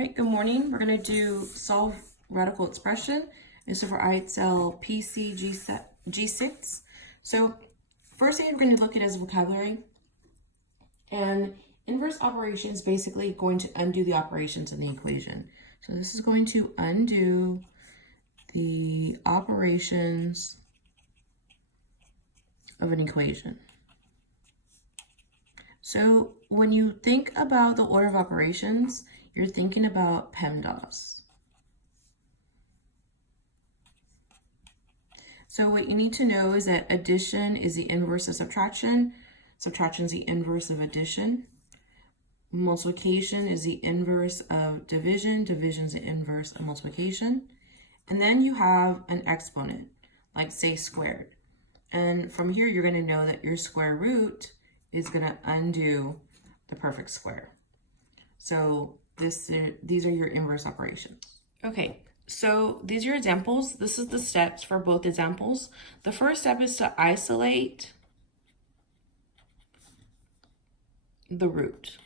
Right, good morning. We're going to do solve radical expression. This is for IXL PC G6. So first thing we're going to look at is vocabulary. And inverse operation is basically going to undo the operations in the equation. So this is going to undo the operations of an equation. So when you think about the order of operations, you're thinking about PEMDAS. So what you need to know is that addition is the inverse of subtraction. Subtraction is the inverse of addition. Multiplication is the inverse of division. Division is the inverse of multiplication. And then you have an exponent, like say squared. And from here, you're going to know that your square root is going to undo the perfect square. So these are your inverse operations. Okay, so these are your examples. This is the steps for both examples. The first step is to isolate the root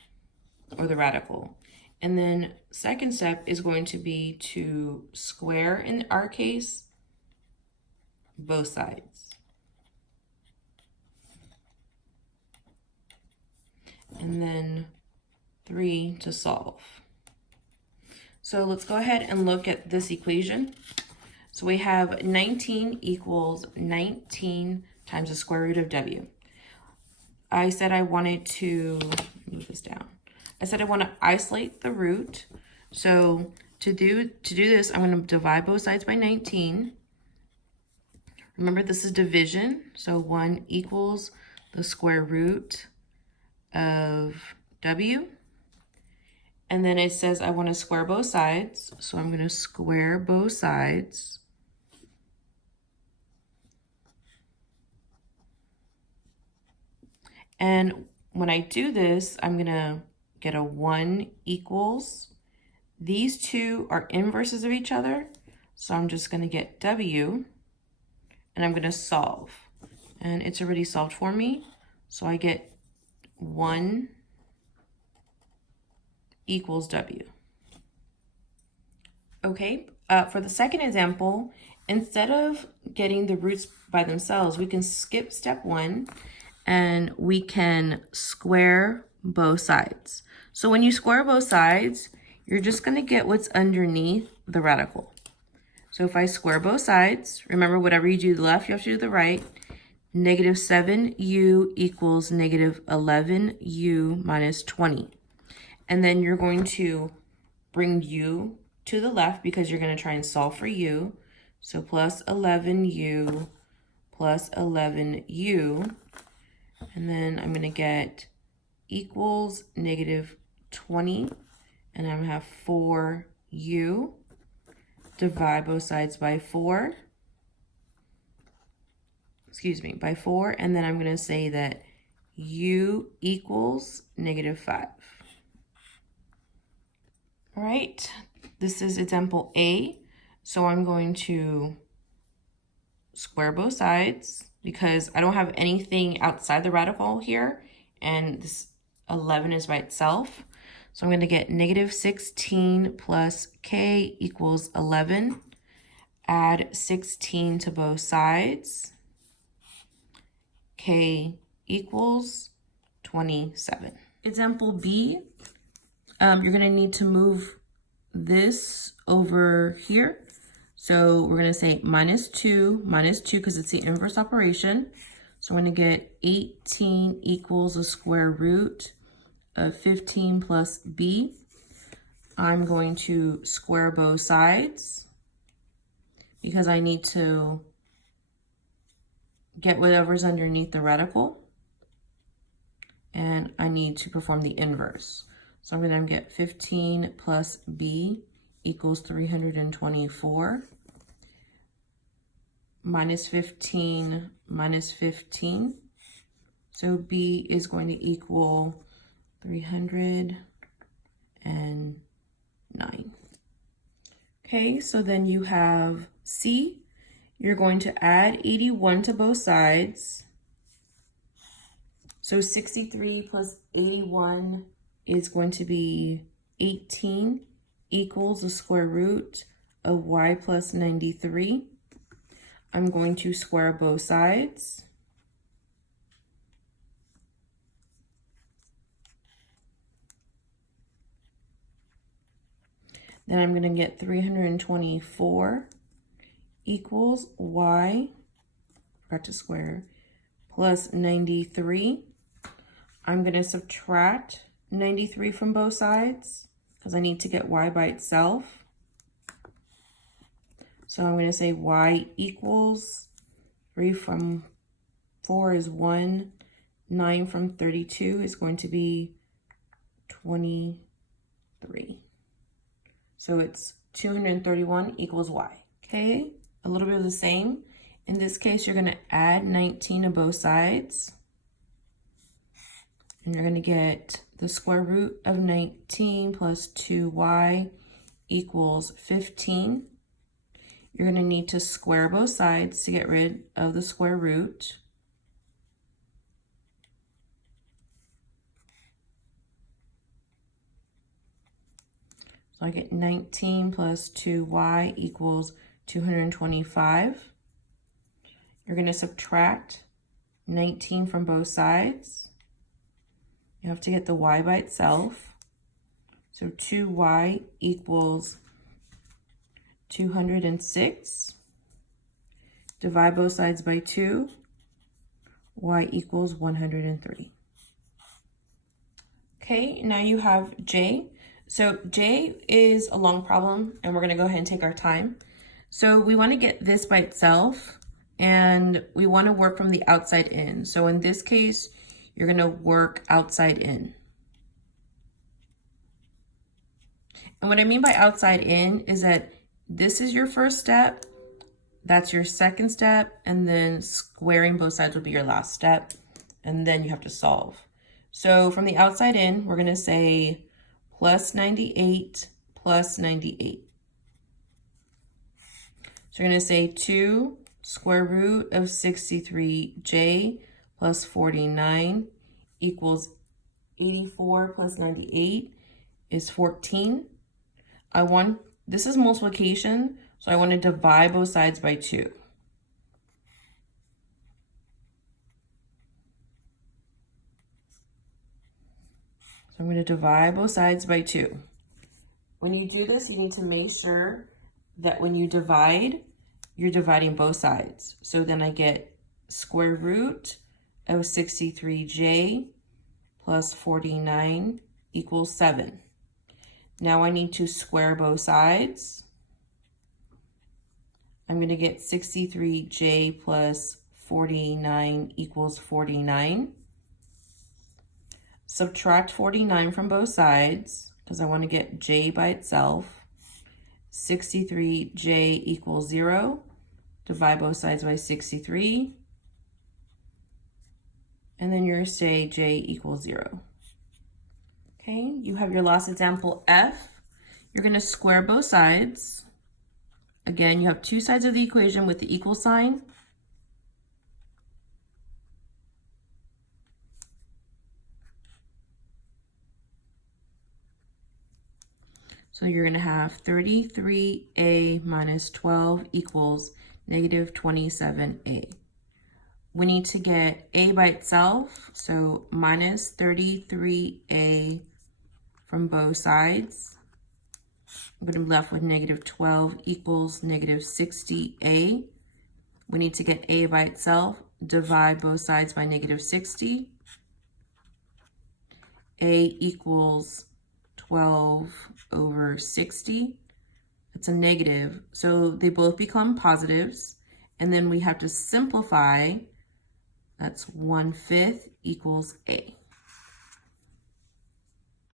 or the radical. And then second step is going to be to square, in our case, both sides. And then 3 to solve. So let's go ahead and look at this equation. So we have 19 equals 19 times the square root of w. I said I wanted to move this down. I said I want to isolate the root. So to do this, I'm going to divide both sides by 19. Remember, this is division. So 1 equals the square root of w. And then it says I want to square both sides. So I'm going to square both sides. And when I do this, I'm going to get a 1 equals. These two are inverses of each other. So I'm just going to get w. And I'm going to solve. And it's already solved for me. So I get 1 equals w. Okay, for the second example, instead of getting the roots by themselves, we can skip step 1 and we can square both sides. So when you square both sides, you're just going to get what's underneath the radical. So if I square both sides, remember whatever you do to the left, you have to do to the right. Negative 7u equals negative 11u minus 20. And then you're going to bring u to the left because you're going to try and solve for u. So plus 11u plus 11u. And then I'm going to get equals negative 20. And I'm going to have 4u. Divide both sides by 4. By 4. And then I'm going to say that u equals negative 5. All right, this is example A. So I'm going to square both sides because I don't have anything outside the radical here. And this 11 is by itself. So I'm going to get negative 16 plus k equals 11. Add 16 to both sides. K equals 27. Example B. You're going to need to move this over here. So we're going to say minus 2 because it's the inverse operation. So we're going to get 18 equals the square root of 15 plus b. I'm going to square both sides because I need to get whatever's underneath the radical. And I need to perform the inverse. So I'm going to get 15 plus b equals 324. Minus 15 minus 15. So b is going to equal 309. Okay, so then you have c. You're going to add 81 to both sides. So 63 plus 81 is going to be 18 equals the square root of y plus 93. I'm going to square both sides. Then I'm going to get 324 equals y, back to square, plus 93. I'm going to subtract 93 from both sides because I need to get y by itself. So I'm going to say y equals 3 from 4 is 1, 9 from 32 is going to be 23. So it's 231 equals y. Okay, a little bit of the same. In this case, you're going to add 19 to both sides. And you're going to get the square root of 19 plus 2y equals 15. You're going to need to square both sides to get rid of the square root. So I get 19 plus 2y equals 225. You're going to subtract 19 from both sides. You have to get the y by itself. So 2y equals 206. Divide both sides by 2. Y equals 103. Okay, now you have J. So J is a long problem, and we're going to go ahead and take our time. So we want to get this by itself, and we want to work from the outside in. So in this case, you're going to work outside in. And what I mean by outside in is that this is your first step, that's your second step, and then squaring both sides will be your last step, and then you have to solve. So from the outside in, we're going to say plus 98 plus 98. So you're going to say 2 square root of 63j plus 49 equals 84 plus 98 is 14. This is multiplication, so I want to divide both sides by 2. So I'm going to divide both sides by 2. When you do this, you need to make sure that when you divide, you're dividing both sides. So then I get square root of 63j plus 49 equals 7. Now I need to square both sides. I'm going to get 63j plus 49 equals 49. Subtract 49 from both sides because I want to get j by itself. 63j equals 0. Divide both sides by 63. And then you're going to say j equals 0. Okay, you have your last example, F. You're going to square both sides. Again, you have two sides of the equation with the equal sign. So you're going to have 33a minus 12 equals negative 27a. We need to get a by itself, so minus 33a from both sides. I'm going to be left with negative 12 equals negative 60a. We need to get a by itself, divide both sides by negative 60. A equals 12 over 60. It's a negative, so they both become positives. And then we have to simplify. That's 1/5 equals a.